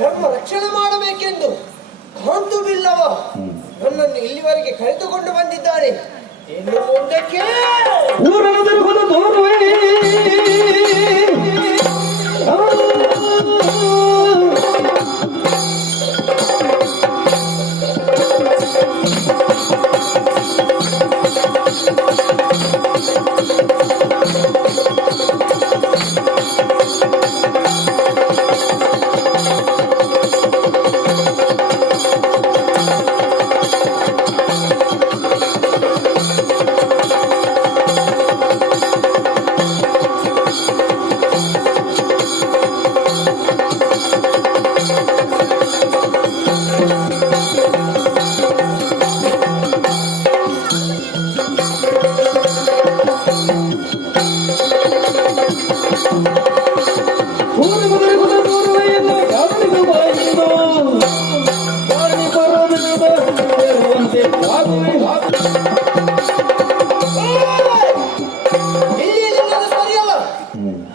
ಧರ್ಮ ರಕ್ಷಣೆ ಮಾಡಬೇಕೆಂದು ಕಾಂತು ಬಿಲ್ಲವ ನನ್ನನ್ನು ಇಲ್ಲಿವರೆಗೆ ಕರೆದುಕೊಂಡು ಬಂದಿದ್ದಾನೆ. ಇನ್ನು ಮುಂದಕ್ಕೆ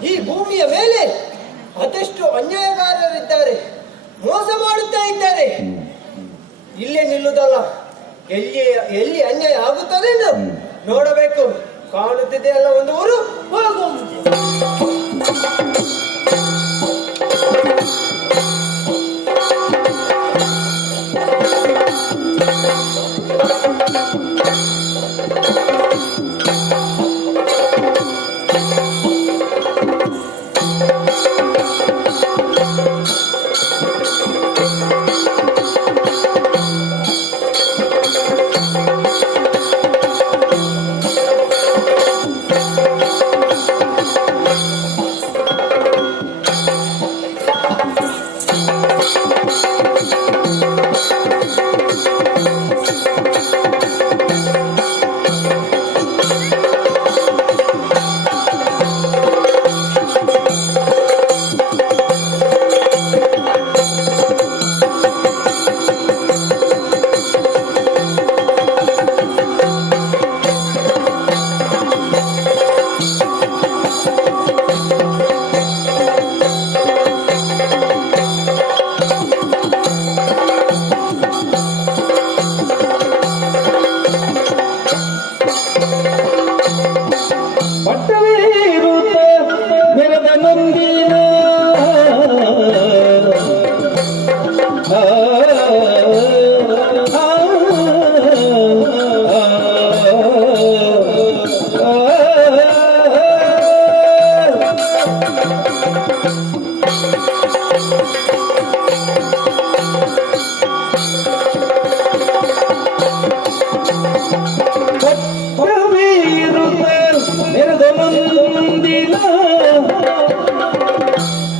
ಈ ಭೂಮಿಯ ಮೇಲೆ ಅದೆಷ್ಟು ಅನ್ಯಾಯಗಾರರಿದ್ದಾರೆ, ಮೋಸ ಮಾಡುತ್ತಾ ಇದ್ದಾರೆ. ಇಲ್ಲೇ ನಿಲ್ಲುವುದಲ್ಲ, ಎಲ್ಲಿ ಅನ್ಯಾಯ ಆಗುತ್ತದೆ ನೋಡಬೇಕು. ಕಾಣುತ್ತಿದೆ ಅಲ್ಲ ಒಂದು ಊರು, ಹೋಗುವ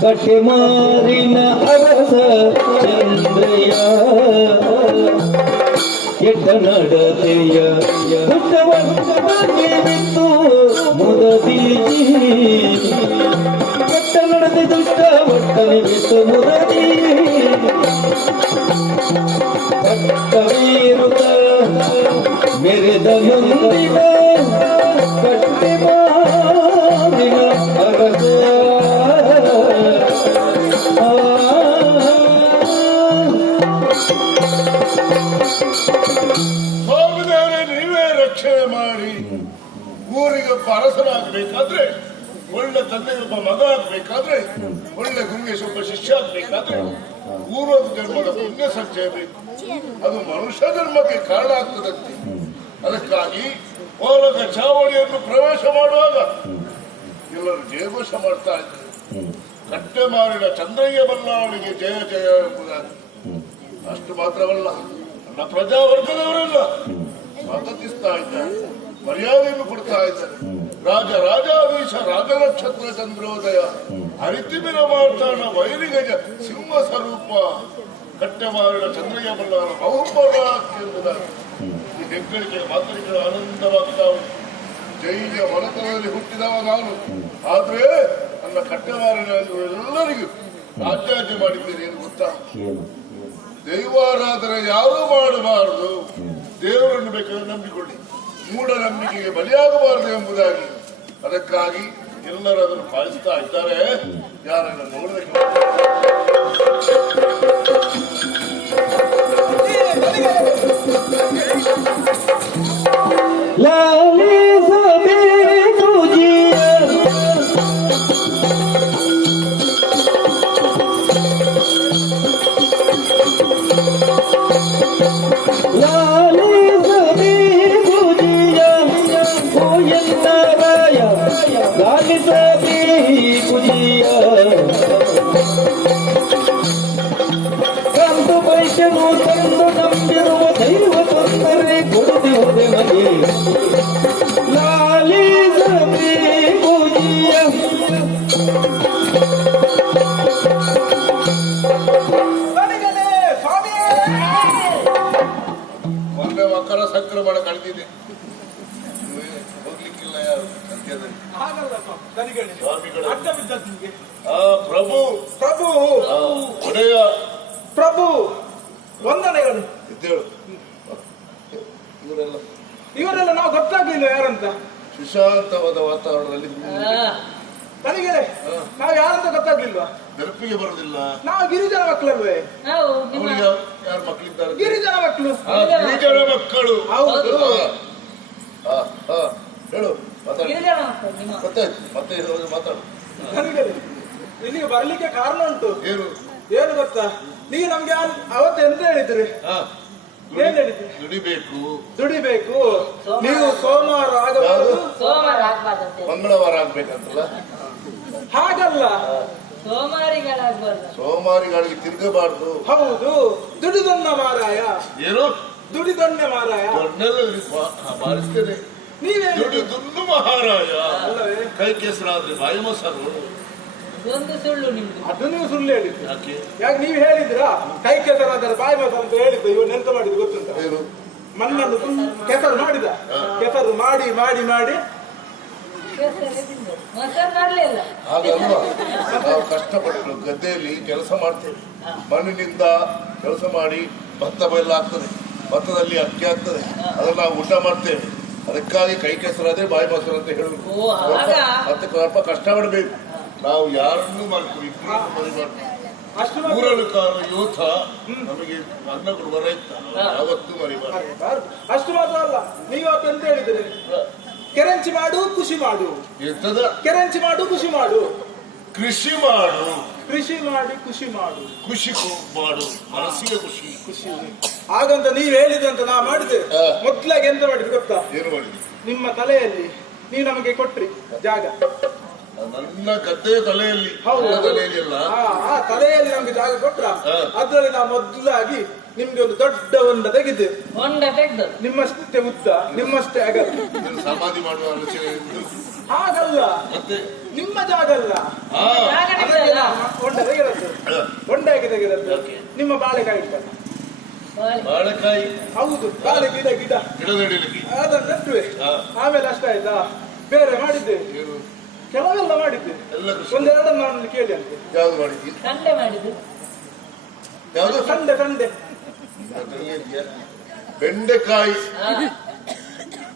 ಕಟೆಮಾರಿನ ಅರಸ ಚಂದ್ರಯ್ಯ ಕೆಟ್ಟ ನಡತೆಯ ದುಷ್ಟವರ್ತನೆ ಬಿತ್ತು ಮುದದಿ ಕೆಟ್ಟ ನಡತೆ ದುಷ್ಟವರ್ತನೆ ಬಿತ್ತು ಮುದದಿ ಕಟ್ಟವೀರುತ ಮೆರೆದ ಮುಂದಿನ ಕಟೆಮಾರಿನ ಅರಸ ಊರಿಗೊಬ್ಬ ಅರಸನಾಗಬೇಕಾದ್ರೆ, ಒಳ್ಳೆ ತಂದೆಗೊಬ್ಬ ಮಗ ಆಗ್ಬೇಕಾದ್ರೆ, ಒಳ್ಳೆ ಗುರುಗೆ ಒಬ್ಬ ಶಿಷ್ಯ ಆಗ್ಬೇಕಾದ್ರೆ ಪೂರ್ವ ಜನ್ಮದ ಪುಣ್ಯ ಸಂಚಯ ಬೇಕು. ಅದು ಮನುಷ್ಯ ಜನ್ಮಕ್ಕೆ ಕಾರಣ ಆಗ್ತದಂತೆ. ಅದಕ್ಕಾಗಿ ಓಲದ ಚಾವಡಿಯನ್ನು ಪ್ರವೇಶ ಮಾಡುವಾಗ ಎಲ್ಲರೂ ಜಯಘೋಷ ಮಾಡ್ತಾ ಇದ್ದಾರೆ. ಕಟ್ಟೆ ಮಾರಿದ ಚಂದ್ರಯ್ಯ ಬಲ್ಲಾವಳಿಗೆ ಜಯ ಜಯ ಎಂಬುದಾಗಿ. ಅಷ್ಟು ಮಾತ್ರವಲ್ಲ, ನನ್ನ ಪ್ರಜಾವರ್ಗದವರೆಲ್ಲ ಸ್ವಾಗತಿಸ್ತಾ ಇದ್ದಾರೆ, ಮರ್ಯಾದೆಯನ್ನು ಕೊಡ್ತಾ ಇದ್ದಾರೆ. ರಾಜಾಧೀಶ ರಾಜನಕ್ಷತ್ರ ಚಂದ್ರೋದಯ ಹರಿತಿಮಿರ ಮಾರ್ತಾಣ ವೈರಿಗಜ ಸಿಂಹ ಸ್ವರೂಪ ಕಟ್ಟೆ ಮಾರಿದ ಚಂದ್ರಯ್ಯ ಬಲ್ಲಾಳ ಬಹುಪರಾಕ್ ಎಂಬುದಾಗಿ ಈ ಹೆಗ್ಗಳಿಕೆ ಮಾತುಗಳು ಆನಂದವಾಗ್ತಾ ಉಂಟು. ಜೈಲಿಯ ಮನತನದಲ್ಲಿ ಹುಟ್ಟಿದವ ನಾನು, ಆದ್ರೆ ನನ್ನ ಕಟ್ಟೆ ಮಾರಿನ ಎಲ್ಲರಿಗೂ ರಾಜ್ಯಾಜ್ಞೆ ಮಾಡಿದ್ದೇನೆ. ಏನು ಗೊತ್ತಾ? ದೈವಾರಾಧನೆ ಯಾರೂ ಮಾಡಬಾರದು, ದೇವರನ್ನು ಬೇಕಾದ್ರೆ ನಂಬಿಕೊಳ್ಳಿ, ಮೂಢನಂಬಿಕೆಗೆ ಬಲಿಯಾಗಬಾರದು ಎಂಬುದಾಗಿ. ಅದಕ್ಕಾಗಿ ಎಲ್ಲರೂ ಅದನ್ನು ಪಾಲಿಸ್ತಾ ಇದ್ದಾರೆ. ಯಾರನ್ನು ನೋಡಬೇಕು ಲಾಲಿಸಬೇಕು ಜೀವ ಲಾಲಿಸಬೇಕು ಜೀವ ಓ ಎಂದರಾಯ ಲಾಲಿಸಬೇಕು ಜೀವ ಕಂದು ಬೈಸನು ತಂದು ನಂಬಿರುವ ದೈವ ತೊಂದರೆ ಕೊಡದೆ ಹೋದೆ ಮನೆ ಲಾಲಿಸಬೇಕು ಜೀವ ನನಗಲೇ ಸ್ವಾಮಿಯೇ. ಮೊನ್ನೆ ಮಕರ ಸಂಕ್ರಮಣ ಕಳೆದಿದೆ, ಹೋಗ್ಲಿಕ್ಕಿಲ್ಲ ಯಾರು ಸದ್ಯದಲ್ಲಿ. ಹಾಗಲ್ಲ ಸ್ವಾಮಿ, ದನಿಗಳೇ. ಸ್ವಾಮಿಗಳು. ಅಡ್ಡ ಬಿದ್ದದ್ದು ನಿಮ್ಗೆ. ಪ್ರಭು ಪ್ರಭು ಒಡೆಯ ಪ್ರಭು ವಂದನೆಗಳು. ಇದ್ದೇಳು. ಇವರೆಲ್ಲ ಇವರೆಲ್ಲ ನಾವು ಗೊತ್ತಾಗ್ಲಿಲ್ಲ ಯಾರಂತ. ಸುಶಾಂತವಾದ ವಾತಾವರಣದಲ್ಲಿ ನನಗೆ ನಾವು ಯಾರಂತ ಗೊತ್ತಾಗ್ಲಿಲ್ವಾ? ನೆನಪಿಗೆ ಬರುದಿಲ್ಲ. ನಾವು ಗಿರಿಜನ ಮಕ್ಕಳಲ್ವೇ? ಅವರಿಗೆ ಯಾರು ಮಕ್ಕಳಿದ್ದಾರೆ? ಗಿರಿಜನ ಮಕ್ಕಳು. ಗಿರಿಜನ ಮಕ್ಕಳು. ಹೌದು. ಹೇಳು, ಮಾತಾಡು. ಗೊತ್ತಾಯ್ತು, ಮತ್ತೆ ಹೋಗಿ ಮಾತಾಡು. ನನಗೆ ಇಲ್ಲಿಗೆ ಬರ್ಲಿಕ್ಕೆ ಕಾರಣ ಉಂಟು. ಏನು ಏನು ಗೊತ್ತಾ? ನೀವು ನಮ್ಗೆ ಅವತ್ತು ಎಂತ ಹೇಳಿದ್ರಿ? ಏನ್ ಹೇಳಿದ್ರಿ? ದುಡಿಬೇಕು. ನೀವು ಸೋಮವಾರ ಆಗಬಾರದು, ಮಂಗಳವಾರ ಆಗ್ಬೇಕಂತಲ್ಲ? ಹಾಗಲ್ಲ, ಸೋಮಾರಿಗಳಿಗೆ ತಿರುಗಬಾರ್ದು. ಹೌದು. ದುಡಿದೊನ್ನ ಮಾರಾಯ. ಏನು ದುಡಿದೊನ್ನೆ ಮಾರಾಯ. ಬಾರಿಸ್ತೇನೆ. ನೀವೇ ದುಡ್ಡು ಮಹಾರಾಯ. ಅಲ್ಲವೇ? ಕೈ ಕೆಸರಾದ್ರೆ ಬಾಯಿ ಮೊಸರು. ಅದು ನೀವು ಸುಳ್ಳು ಹೇಳಿದ್ದು. ಯಾಕೆ? ಯಾಕೆ ನೀವು ಹೇಳಿದ್ರಾ ಕೈ ಕೆಸರಾದರೆ ಬಾಯಿ ಮೊಸರು ಅಂತ ಹೇಳಿದ್ದು? ಇವನ್ ಎಂತ ಮಾಡಿದ್ದು ಗೊತ್ತುಂಟ? ಏನು? ಮಣ್ಣನ್ನು ಕೆಸರು ಮಾಡಿದ. ಕೆಸರು ಮಾಡಿ ಮಾಡಿ ಮಾಡಿ ಹಾಗಲ್ವಾ? ನಾವು ಕಷ್ಟಪಟ್ಟು ಗದ್ದೆಯಲ್ಲಿ ಕೆಲಸ ಮಾಡ್ತೇವೆ. ಮಣ್ಣಿನಿಂದ ಕೆಲಸ ಮಾಡಿ ಭತ್ತ ಬೆಲ್ಲ ಆಗ್ತದೆ, ಭತ್ತದಲ್ಲಿ ಅಕ್ಕಿ ಆಗ್ತದೆ, ಅದನ್ನ ನಾವು ಊಟ ಮಾಡ್ತೇವೆ. ಅದಕ್ಕಾಗಿ ಕೈ ಕೆಸರಾದ್ರೆ ಬಾಯಿ ಮೊಸರು ಅಂತ ಹೇಳಬೇಕು. ಮತ್ತೆ ಸ್ವಲ್ಪ ಕಷ್ಟಪಡಬೇಕು. ನಾವು ಯಾರನ್ನೂ ಮಾಡ್ತೀವಿ, ಮರಿಬಾರ್ದು. ಅಷ್ಟು ಊರಲು ಕಾಲ ಯೋಧ ನಮಗೆ ಅನ್ನ ಕೊಡುವ ರೈತ ಯಾವತ್ತೂ ಮರಿಬಾರ್ದು. ಅಷ್ಟು ಮಾತ್ರ ಅಲ್ಲ, ನೀವು ಅವತ್ತು ಎಂತ ಹೇಳಿದ್ರಿ? ಕೆರೆಂಚಿ ಮಾಡು, ಖುಷಿ ಮಾಡು. ಎಂತದ? ಕೆರೆಂಚಿ ಮಾಡು, ಖುಷಿ ಮಾಡು. ಕೃಷಿ ಮಾಡು, ಕೃಷಿ ಮಾಡಿ ಖುಷಿ ಮಾಡು. ಖುಷಿ ಮಾಡು, ಮನಸ್ಸಿಗೆ ಖುಷಿ. ಖುಷಿ ಹಾಗಂತ ನೀವು ಹೇಳಿದಂತ ನಾ ಮಾಡಿದೆ. ಮೊದ್ಲಾಗಿ ಎಂತ ಮಾಡಿದ್ರಿ ಗೊತ್ತಾ? ಏನು ಮಾಡಿದ್ವಿ? ನಿಮ್ಮ ತಲೆಯಲ್ಲಿ ನೀವು ನಮಗೆ ಕೊಟ್ರಿ ಜಾಗ. ನನ್ನ ಗದ್ದೆಯ ತಲೆಯಲ್ಲಿ. ಹೌದು. ತಲೆಯಲ್ಲಿ ಅಲ್ಲ, ಆ ತಲೆಯಲ್ಲಿ ನಮ್ಗೆ ಜಾಗ ಕೊಟ್ರ. ಅದ್ರಲ್ಲಿ ನಾವು ಮೊದಲಾಗಿ ನಿಮ್ಗೆ ಒಂದು ದೊಡ್ಡ ಹೊಂಡ ತೆಗೆದು, ನಿಮ್ಮಷ್ಟೇ ಉದ್ದ, ನಿಮ್ಮಷ್ಟೇ ಅಗಲ. ಸಮಾಧಿ ಮಾಡುವ ಆಲೋಚನೆ ಇದ್ದು. ಹಾಗಲ್ಲ, ಮತ್ತೆ ನಿಮ್ಮ ಜಾಗ ಅಲ್ಲ. ಹೊಂಡ ತೆಗೆದದ್ದು, ಹೊಂಡ ಹೇಗೆ ತೆಗೆದದ್ದು? ನಿಮ್ಮ ಬಾಳೆಕಾಯಿ ಇಟ್ಟಲ್ಲ. ಬಾಳೆಕಾಯಿ. ಹೌದು, ಬಾಳೆ ಗಿಡ ಗಿಡ ನೆಡಲಿಕ್ಕೆ ಅದನ್ನ ನೆಟ್ಟುವೆ. ಆಮೇಲೆ ಅಷ್ಟಾಯ್ತಾ? ಬೇರೆ ಮಾಡಿದ್ದೆ, ಏನು? ಕೆಲವೆಲ್ಲ ಮಾಡಿದ್ದೆ. ಎಲ್ಲ ಕೃಷಿ. ಒಂದೆರಡನ್ನು ನಾನು ಕೇಳಿ ಅಂತೆ. ಯಾವ್ದು ಮಾಡಿದ್ವಿ? ಯಾವ್ದು? ಸಂಡೆ ಸಂಡೆ ಅದ್ರಲ್ಲಿ ಇದೆಯಾ? ಬೆಂಡೆಕಾಯಿ.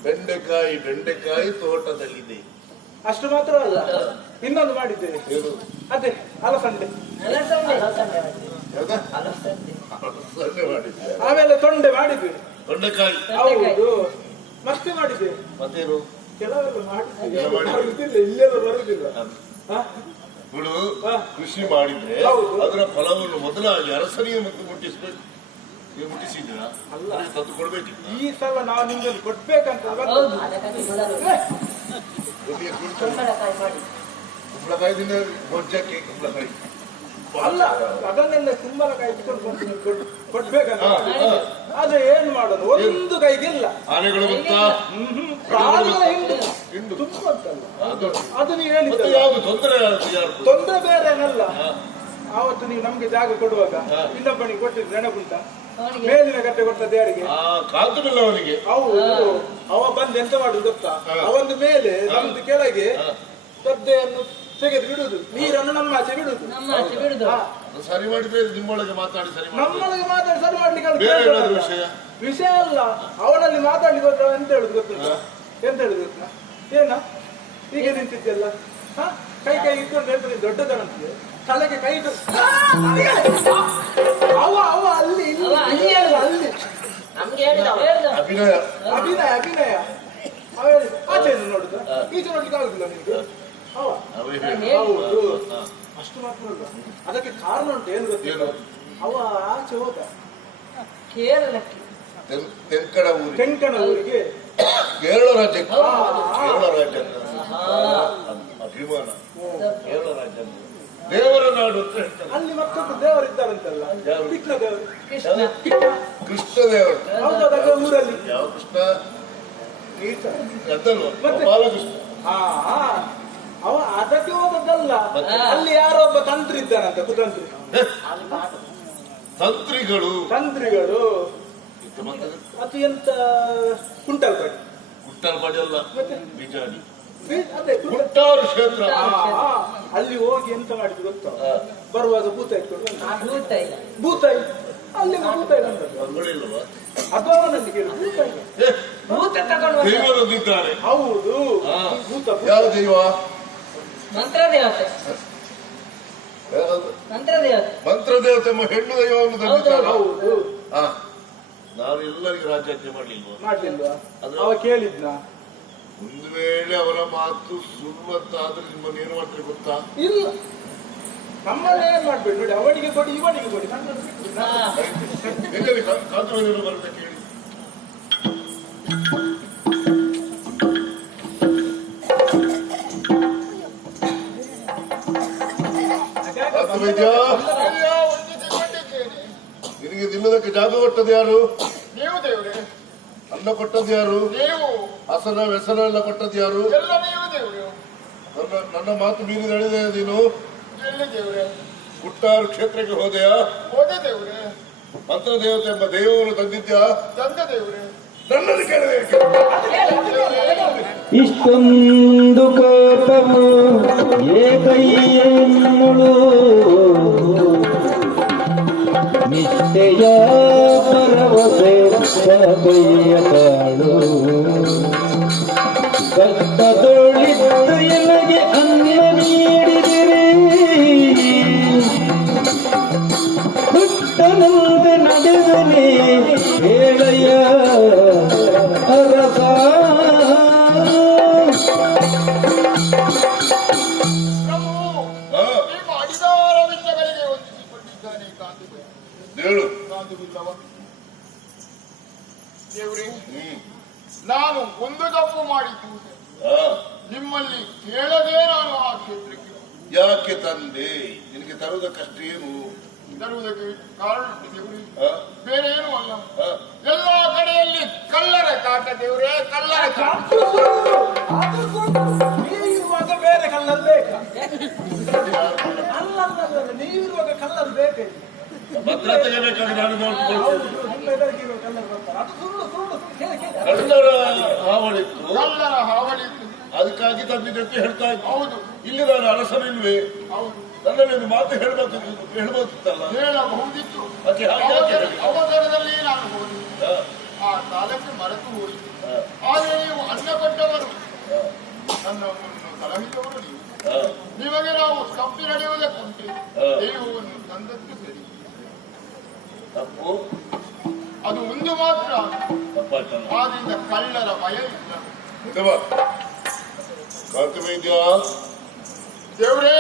ಬೆಂಡೆಕಾಯಿ, ಬೆಂಡೆಕಾಯಿ ತೋಟದಲ್ಲಿದೆ. ಅಷ್ಟು ಮಾತ್ರ ಅಲ್ಲ, ಇನ್ನೊಂದು ಮಾಡಿದ್ದೆ. ಏನು? ಅದೇ ಅಲಸಂಡೆ. ಯಾವ್ದಾ? ಸೊನ್ನೆ ಮಾಡಿದ್ದೆ. ಆಮೇಲೆ ತೊಂಡೆ ಮಾಡಿದ್ವಿ. ಬೆಂಡೆಕಾಯಿ. ಹೌದು, ಮತ್ತೆ ಮಾಡಿದ್ದೆ. ಮತ್ತೇನು? ಕೆಲವೆಲ್ಲ ಮಾಡಿದ್ದೆ. ಎಲ್ಲ ಮಾಡಿದ್ದೆ. ಬರುದಿಲ್ಲ, ಇಲ್ಲೆಲ್ಲ ಬರುದಿಲ್ಲ. ಬಿಡು. ಕೃಷಿ ಮಾಡಿದ್ರೆ ಅದರ ಫಲವನ್ನು ಮೊದಲಾಗಿ ಅರಸನಿಗೆ ಮತ್ತು ಮುಟ್ಟಿಸ್ಬೇಕು. ನೀವು ಮುಟ್ಟಿಸಿದ್ದೀರಾ? ಅಲ್ಲ, ತಂದು ಕೊಡ್ಬೇಕಿತ್ತು. ಈ ಸಲ ನಾವು ನಿಮ್ಗೆ ಕೊಡ್ಬೇಕಂತ. ಕುಂಬಳಕಾಯಿ ದಿನ ಗೊಜ್ಜಕ್ಕೆ ಕುಂಬಳಕಾಯಿ ಅಲ್ಲ, ಅದನ್ನೆಲ್ಲ ಕುಂಬಳಕಾಯಿ ಕೊಡ್ಬೇಕಂತ. ಆದ್ರೆ ಏನ್ ಮಾಡೋದು, ಒಂದು ಕೈಗಿಲ್ಲ. ಆನೆಗಳು ಗೊತ್ತಾ? ಪ್ರಾಣಿಗಳ ಹಿಂಡು ತುಂಬ ಅಂತಲ್ಲ. ಅದು ನೀವು ಹೇಳಿದ್ದ ಯಾವ್ದು ತೊಂದರೆ? ತೊಂದರೆ ಬೇರೆ ಏನಲ್ಲ. ಆವತ್ತು ನೀವು ನಮ್ಗೆ ಜಾಗ ಕೊಡುವಾಗ ಇನ್ನೊಬ್ಬನಿಗೆ ಕೊಟ್ಟಿದ್ದು ನೆನಪುಂಟ? ಮೇಲಿನ ಗಟ್ಟೆ ಕೊಟ್ಟದ್ದು ಯಾರಿಗೆ? ಕಾಲ್ತುಬಿಲ್ಲ ಅವನಿಗೆ. ಹೌದು, ಅವ ಬಂದು ಎಂತ ಮಾಡುದು ಗೊತ್ತಾ? ಅವೊಂದು ಮೇಲೆ ನಮ್ದು ಕೆಳಗೆ ಗದ್ದೆಯನ್ನು ತೆಗೆದು ಬಿಡುದು, ನೀರನ್ನು ನಮ್ಮ ಆಚೆ ಬಿಡುದು. ಸರಿ ಮಾಡಿದ್ರೆ ನಿಮ್ಮೊಳಗೆ ಮಾತಾಡಿ ಸರಿ ನಮ್ಮೊಳಗೆ ಮಾತಾಡಿ ಸರಿ ಮಾಡ್ಲಿಕ್ಕೆ ವಿಷಯ ಅಲ್ಲ. ಅವನಲ್ಲಿ ಮಾತಾಡ್ಲಿಕ್ಕೆ ಹೋದ್ರೆ ಎಂತ ಹೇಳುದು ಗೊತ್ತುಂಟ? ಎಂತ ಹೇಳುದು ಗೊತ್ತಾ? ಏನ ಹೀಗೆ ನಿಂತಿದ್ದೆಲ್ಲ ಕೈ ಕೈ ಇಟ್ಕೊಂಡು ಹೇಳ್ತಾರೆ ದೊಡ್ಡದನಂತೆ. ತಲೆಗೆ ಕೈ ಇಟ್ಟು ಅವ ಅವ ಅಲ್ಲಿ ಇಲ್ಲಿ, ಅವ ಅಲ್ಲಿ ಇಲ್ಲಿ ಅಲ್ಲ, ಅಲ್ಲಿ ನಮ್ಗೆ ಹೇಳಿದವ ಅಭಿನಯ ಅಭಿನಯ ಅಭಿನಯ ಅವ ಹೇಳಿ, ಆಚೆ ಇದ್ದು ನೋಡುದು ಈಚೆ ನೋಡ್ಲಿಕ್ಕೆ ಆಗುದಿಲ್ಲ ನಿಮ್ಗೆ ಅವ ಅವೇ ಹೌದು ಅಷ್ಟು ಮಾತ್ರ ಅಲ್ಲ ಅದಕ್ಕೆ ಕಾರಣ ಉಂಟು ಏನು ಗೊತ್ತಿಲ್ಲ ಅವ ಆಚೆ ಹೋದ ಕೇರಳಕ್ಕೆ ತೆಂಕಡ ಊರಿಗೆ ತೆಂಕಣ ಊರಿಗೆ ಕೇರಳ ರಾಜ್ಯಕ್ಕೆ ಹೌದು. ಕೇರಳ ರಾಜ್ಯ ಅಭಿಮಾನ ಕೇರಳ ರಾಜ್ಯ ದೇವರ ನಾಡು ಅಂತ ಹೇಳ್ತಾರೆ. ಅಲ್ಲಿ ಮತ್ತೊಂದು ದೇವರಿದ್ದಾರಂತಲ್ಲ ಯಾರು? ಕೃಷ್ಣ ದೇವರು ಕೃಷ್ಣ ಕೃಷ್ಣ ದೇವರು ಹೌದಾ ಊರಲ್ಲಿ ಯಾವ ಕೃಷ್ಣ ಈತ. ಅದಲ್ವ ಮತ್ತೆ? ಬಾಲಕೃಷ್ಣ ಆ, ಆ, ಅವ ಅದಕ್ಕೆ ಹೋದದ್ದಲ್ಲ ಮತ್ತೆ? ಅಲ್ಲಿ ಯಾರೋ ಒಬ್ಬ ತಂತ್ರಿ ಇದ್ದಾನಂತ ಕುತಂತ್ರಿ ಅಲ್ಲಿ ಕಾಡು ತಂತ್ರಿಗಳು ತಂತ್ರಿಗಳು ಇತ್ತು ಮತ್ತೆ ಅದು ಎಂತ ಕುಂಟಲ್ ಕಡೆ ಗುಟ್ಟಲ್ಪಾಡಿ ಅಲ್ಲ ಮತ್ತೆ? ಬಿಜಾಡಿ ಅದೇ ಕುಂಟಲ್. ಗುಟ್ಟಾರು ಕ್ಷೇತ್ರ ಆ, ಆ, ಅಲ್ಲಿ ಹೋಗಿ ಎಂತ ಮಾಡಿದ್ರು ಗೊತ್ತಾ ಬರುವಾಗ ಭೂತ ಇಟ್ಕೊಂಡು ಬಂದ. ಆ ಭೂತ ಇಲ್ಲ ಭೂತ ಅಲ್ಲಿ ಭೂತ ಇಲ್ಲಂತದ್ದು ಅಂಗಡಿಲ್ವ ಅದು ಅವನಲ್ಲಿ ಕೇಳಿ ಭೂತ ಇಲ್ಲ. ಭೂತ ತಗೊಂಡು ಬಂದ. ದೇವರೊಂದಿದ್ದಾರೆ ಹೌದು ಹಾ. ಭೂತ ಯಾವ ದೈವ ಮಂತ್ರ ದೇವತೆ ಯಾವುದು? ಮಂತ್ರ ದೇವತೆ ಮಂತ್ರ ದೇವತೆ ಎಂಬ ಹೆಣ್ಣು ದೈವವನ್ನು ತಂದಿದ್ದಾರೆ ಹೌದು ಹಾ ನಾವು ಎಲ್ಲರಿಗೆ ರಾಜ್ಯಾಜ್ಞೆ ಮಾಡ್ಲಿಲ್ವ ಮಾಡ್ಲಿಲ್ವಾ ಅದು- ಅವ ಕೇಳಿದ್ನ ಒಂದು ವೇಳೆ ಅವರ ಮಾತು ಸುಳ್ಳುವಂತಾದ್ರೆ ನಿಮ್ಮನ್ನು ಏನು ಮಾಡ್ತಾರೆ ಗೊತ್ತಾ ಇಲ್ಲ ನಮ್ಮಲ್ಲಿ ಏನ್ ಮಾಡ್ಬೇಡಿ ನೋಡಿ ಅವನಿಗೆ ಕೊಡಿ ಇವನಿಗೆ ಕೊಡಿ ನನ್ನನ್ನು ಬಿಡಿ. ಹಾ. ಎಲ್ಲರಿ ಕಾಂತು ಬರ್ಬೇಕು ಹೇಳಿ ಕಾಂತು ವೈದ್ಯ ನಿನಗೆ ತಿನ್ನೋದಕ್ಕೆ ಜಾಗ ಕೊಟ್ಟದ್ದು ಯಾರು ನೀವು ದೇವ್ರೆ, ಅನ್ನ ಕೊಟ್ಟದ್ದು ಯಾರು ನೀವು ಹಸನ ವ್ಯಸನ ಎಲ್ಲ ಕೊಟ್ಟದ್ದು ಯಾರು ಎಲ್ಲ ನೀವು ದೇವ್ರೆ, ನನ್ನ ಮಾತು ಮೀರಿ ನಡೆದೆ ನೀನು ಎಲ್ಲಿ ದೇವ್ರೆ, ಗುಟ್ಟಾರು ಕ್ಷೇತ್ರಕ್ಕೆ ಹೋದೆಯಾ ಹೋದೆ ದೇವ್ರೆ, ಮಂತ್ರ ದೇವತೆ ಎಂಬ ದೈವವನ್ನು ತಂದಿದ್ಯಾ ತಂದ ದೇವ್ರೆ, ನನ್ನನ್ನು ಕೇಳಿದೆ ಇಷ್ಟೊಂದು ಕೋಪವು ಏಕೈಯನ್ನುಳು ನಿತ್ಯ ಭರವಸೆ ಸಭೆಯ ಕಾಡು ಕಷ್ಟದೊಳಿದ್ದು ಎನಗೆ ಅನ್ನ ನೀಡಿದಿರಿ ಹುಟ್ಟನಂತೆ ನಡೆದನೆ ಹೇಳಯ್ಯ ಅರಸ ಪ್ರಭು ಹಾ, ನಿಮ್ಮ ಅಧಿಕಾರವಿಲ್ಲಗಳಿಗೆ ಹೊಂದಿಸಿಕೊಂಡಿದ್ದಾನೆ ಕಾಂತಿ ಹೇಳು ಕಾಂತಿಬಿಲ್ಲವ ದೇವ್ರೆ, ಹ್ಮ್ ನಾನು ಒಂದು ತಪ್ಪು ಮಾಡಿದ್ದು ಹಾ, ನಿಮ್ಮಲ್ಲಿ ಕೇಳದೆ ನಾನು ಆ ಕ್ಷೇತ್ರಕ್ಕೆ ಯಾಕೆ ತಂದೆ ನಿನಗೆ ತರುವುದಕ್ಕಷ್ಟು ಏನು ತರುವುದಕ್ಕೆ ಕಾರಣ ಉಂಟು ದೇವ್ರೆ, ಹಾ, ಬೇರೆ ಏನೂ ಅಲ್ಲ. ಹಾ, ಎಲ್ಲಾ ಕಡೆಯಲ್ಲಿ ಕಳ್ಳರ ಕಾಟ ದೇವ್ರೆ, ಕಳ್ಳರ ಕಾಟ. ನೀವಿರುವಾಗ ಬೇರೆ ಕಲ್ಲರ್ ಬೇಕಾ ಅಲ್ಲ ನೀವಿರುವಾಗ ಕಲ್ಲರ್ ಬೇಕಾ ಭದ್ರತೆಗೆ ಬೇಕಾಗಿ ನಾನು ನೋಡ್ಕೊಳ್ತೇನೆ ಹೌದು ನಿಮ್ಮ ಎದುರಿಗಿರುವ ಕಲ್ಲರ್ ಬರ್ತಾರೆ ಅದು ಸುಳ್ಳು ಸುಳ್ಳು ಸುಳ್ಳು ಕೇಳಿ ಕೇಳಿ ಕಳ್ಳರ ಹಾವಳಿತ್ತು ಕಳ್ಳರ ಹಾವಳಿ ಇತ್ತು. ಅದಕ್ಕಾಗಿ ತಂದಿದ್ದಕ್ಕೆ ಹೇಳ್ತಾ ಇದ್ದೆ ಹೌದು ಇಲ್ಲಿ ನಾನು ಅರಸನಿಲ್ವೇ ಹೌದು ನನ್ನಲ್ಲಿ ಒಂದು ಮಾತು ಹೇಳ್ಬೋದಿತ್ತಲ್ಲ ಹೇಳಬಹುದಿತ್ತು. ಮತ್ತೆ ಹಾಗೆ ಯಾಕೆ ಹೇಳಿ? ಅವಸರದಲ್ಲಿ ನಾನು ಹೋದೆ, ಹಾ, ಆ ಕಾಲಕ್ಕೆ ಮರೆತು ಹೋಯಿತು. ಹಾ, ಆದರೆ ನೀವು ಅನ್ನ ಕೊಟ್ಟವರು, ನನ್ನನ್ನು ಕಲಹಿದವರು ನೀವು. ಹಾ, ನಿಮಗೆ ನಾವು ತಪ್ಪಿ ನಡೆಯುವುದಕ್ಕುಂಟೆ ಹಾ. ದೈವವನ್ನು ತಂದದ್ದು ಸರಿ. ತಪ್ಪು ಅದು ಒಂದು ಮಾತ್ರ, ತಪ್ಪಾಯ್ತಲ್ಲ ಆದ್ರಿಂದ ಕಳ್ಳರ ಭಯ ಇಲ್ಲ. ಕಾಂತಿ ವೈದ್ಯ ದೇವ್ರೇ,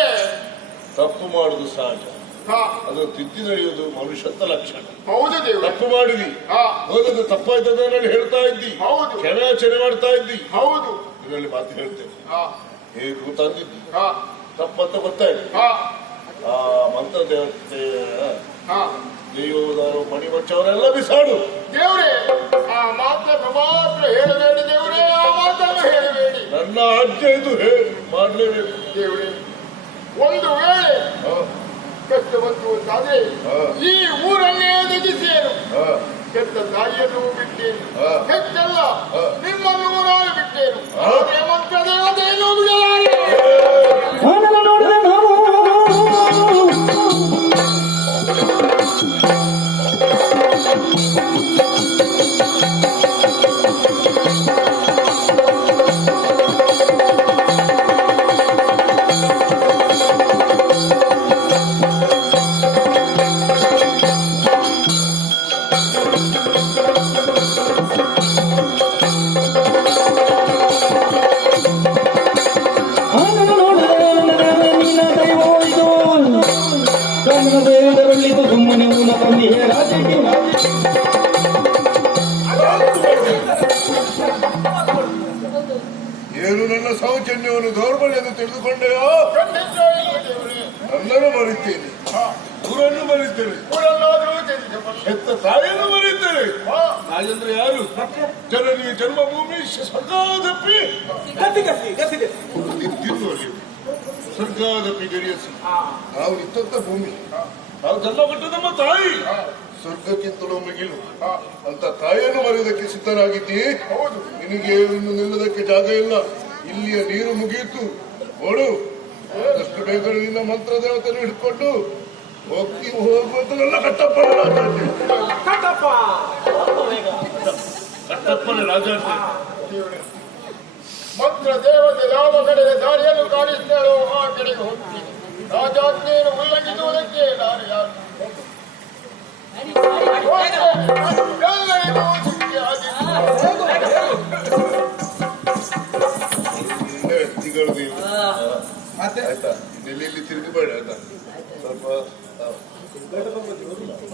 ತಪ್ಪು ಮಾಡುದು ಸಹಜ ಹಾ, ಅದು ತಿದ್ದಿ ನಡೆಯುವುದು ಮನುಷ್ಯತ್ವ ಲಕ್ಷಣ ಹೌದು ದೇವ್ರೆ, ತಪ್ಪು ಮಾಡಿದಿ ಹಾ, ಹೋದದ್ದು ತಪ್ಪಾಯ್ತದಲ್ಲಿ ಹೇಳ್ತಾ ಇದ್ದಿ ಹೌದು ಕ್ಷಮೆಯಾಚನೆ ಮಾಡ್ತಾ ಇದ್ದಿ ಹೌದು, ಇದರಲ್ಲಿ ಮಾತು ಹೇಳ್ತೇನೆ ಹಾ, ಹೇಗೂ ತಂದಿದ್ದಿ ಹಾ, ತಪ್ಪಂತ ಗೊತ್ತಾಯ್ತು ಹಾ, ಆ ಮಂತ್ರ ದೇವತೆ ಹಾ. ದೇವದಾರು ಮಣಿಮಚ್ಚವರೆಲ್ಲ ಬಿಸಾಡು ದೇವ್ರೇ, ಆ ಮಾತನ್ನು ಮಾತ್ರ ಹೇಳಬೇಡಿ ದೇವ್ರೇ, ಆ ಮಾತನ್ನು ಹೇಳಬೇಡಿ ನನ್ನ ಆಜ್ಞೆ ಇದು ಮಾಡ್ಲೇಬೇಕು ದೇವ್ರೇ. ಒಂದು ವೇಳೆ ಹಾ, ಕಷ್ಟ ಬಂತು ಅಂತಾದ್ರೆ ಹಾ. ಈ ಊರನ್ನೇ ತ್ಯಜಿಸಿಯೇನು, ಹಾ, ಕೆಟ್ಟ ತಾಯಿಯನ್ನು ಬಿಟ್ಟೇನು, ಹಾ. ಹೆಚ್ಚಲ್ಲ ಹಾ. ನಿಮ್ಮನ್ನು ನಾನು ಬಿಟ್ಟೇನು, ಹಾ. ಆದ್ರೆ ಮಂತ್ರ ದೇವತೆಯನ್ನು ಬಿಡಲಾರೆ. ಆನಂದ ನೋಡಿದ ನಾವು ತಂದಿಯ ರಾಜಕೀಯ ಏನು ನನ್ನ ಸೌಜನ್ಯವನ್ನು ದೌರ್ಬಲ್ಯ ಎಂದು ತಿಳಿದುಕೊಂಡೆಯೋ? ಖಂಡಿತ ಇಲ್ಲ ದೇವರೇ. ನನ್ನನ್ನು ಮರಿತೇನೆ, ಊರನ್ನು ಮರಿತೇನೆ, ಊರಲ್ಲಾದರೂ ತಿಳಿಸಬಲ್ಲ. ಹೆತ್ತ ತಾಯಿಯನ್ನು ಮರಿತೇನೆ. ಹಾ, ಹಾಗೆಂದ್ರೆ ಯಾರು? ಜನನಿ ಜನ್ಮಭೂಮಿ ಸ್ವರ್ಗಾದಪ್ಪಿ ನಿಂತಿರುವಲ್ಲಿ ಸ್ವರ್ಗಾದಪ್ಪಿ ಗರಿಯಸಿ ನಾವು ನಿಂತ ಭೂಮಿ, ನಾವು ಜನ್ಮ ಕೊಟ್ಟ ನಮ್ಮ ತಾಯಿ ಸ್ವರ್ಗಕ್ಕಿಂತಲೂ ಮಿಗಿಲು ಅಂತ ತಾಯಿಯನ್ನು ಮರೆಯುವುದಕ್ಕೆ ಸಿದ್ಧರಾಗಿದ್ದೀ. ಹೌದು. ನಿನಗೆ ಇನ್ನು ನಿಲ್ಲುವುದಕ್ಕೆ ಜಾಗ ಇಲ್ಲ. ಇಲ್ಲಿಯ ನೀರು ಮುಗಿಯಿತು. ಓಡು, ಆದಷ್ಟು ಬೇಗ ನಿನ್ನ ಮಂತ್ರ ದೇವತೆಯನ್ನು ಹಿಡ್ಕೊಂಡು ಹೋಗುವಂತಲ್ಲ. ಕಟ್ಟಪ್ಪನ ರಾಜ ಕಟ್ಟಪ್ಪನ ರಾಜ ದೇವರೇ. ಮಂತ್ರ ದೇವತೆ ಯಾವ ಕಡೆಗೆ ದಾರಿಯನ್ನು ಕಾಣಿಸ್ತಾಳೋ ಆ ಕಡೆಗೆ ಹೋಗ್ತೀನಿ. ರಾಜಾಜ್ಞೆಯನ್ನು ಉಲ್ಲಂಘಿಸುವುದಕ್ಕೆ ನಾನು ಯಾರು? ಎಲ್ಲರಿಗೂ ಶಿಕ್ಷೆ ಆಗಿತ್ತು. ವ್ಯಕ್ತಿಗಳು ನೀವು ಮತ್ತೆ ಆಯ್ತಾ? ಇಲ್ಲಿ ತಿರುಗಬೇಡ ಆಯ್ತಾ? ಸ್ವಲ್ಪ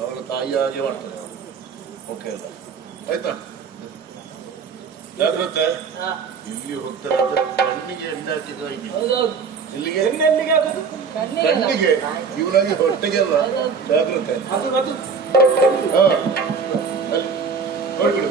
ಅವಳ ತಾಯಿ ಹಾಗೆ ಮಾಡ್ತಾರೆ. ಓಕೆ ಅಲ್ಲ ಆಯ್ತಾ? ಜಾಗ್ರತೆ. ಇಲ್ಲಿ ಹೋಗ್ತಾರೆ ಅಂತ ಕಣ್ಣಿಗೆ ಎಣ್ಣೆ ಹಾಕಿದ ಹೌದೌದು. ಇಲ್ಲಿಗೆ ಎಲ್ಲಿಗೆ ಆಗುದು? ಕಣ್ಣಿಗೆ ಇವನಾಗಿ ಹೊಟ್ಟೆಗೆ ಅಲ್ಲ. ಜಾಗ್ರತೆ. ಅದು ಹಾ ಅಲ್ಲಿ ನೋಡ್ಬಿಡು.